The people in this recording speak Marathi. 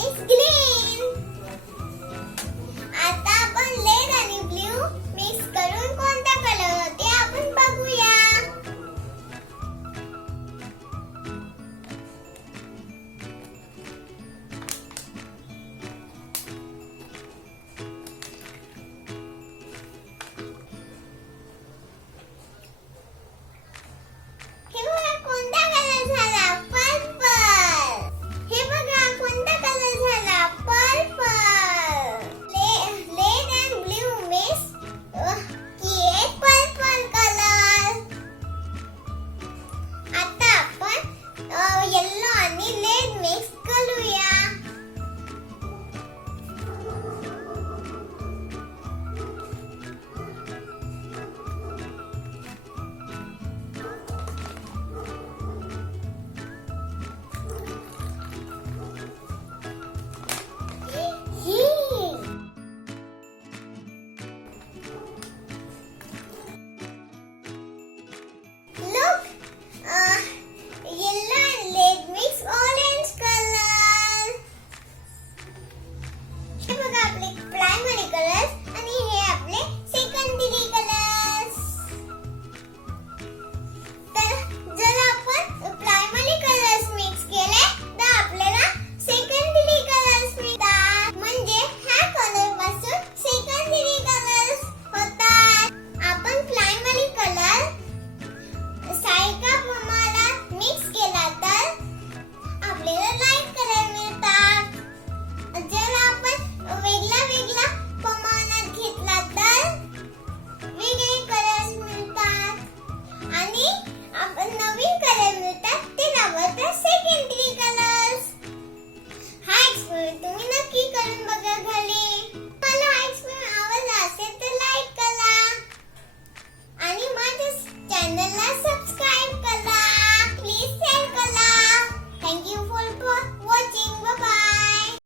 means green. आता आपण रेड आणि ब्लू मिक्स करून कोणता कलर होते आपण बघूया. हे बघा कोणता कलर झाला पर्पल. हे बघा कोणता कलर झाला purple. Red and blue mix create purple color. आता आपण येलो आणि रेड मिक्स करूया. Look, yellow and red mix orange color. हे बघा आपले प्रायमरी कलर्स आणि हे आपले सेकंडरी कलर्स. तर जर आपण प्रायमरी कलर्स मिक्स केले तर आपल्याला सेकंडरी कलर्स मिळतात. म्हणजे ह्या कलर पासून सेकंडरी कलर्स होतात. आपण प्रायमरी कलर सारखा प्रमाणात मिक्स केला तर आपल्याला लाईट कलर मिळतात. जर आपण वेगळा वेगळा प्रमाणात घेतला तर वेगळे कलर्स मिळतात आणि आपण नवीन कलर मिळतात ते नावात सेकंडरी कलर्स. हा एक्सपेरिमेंट तुम्ही नक्की करून बघा घरी. मला हा एक्सपेरिमेंट आवडला असेल तर लाईक करा आणि माझ्या चॅनलला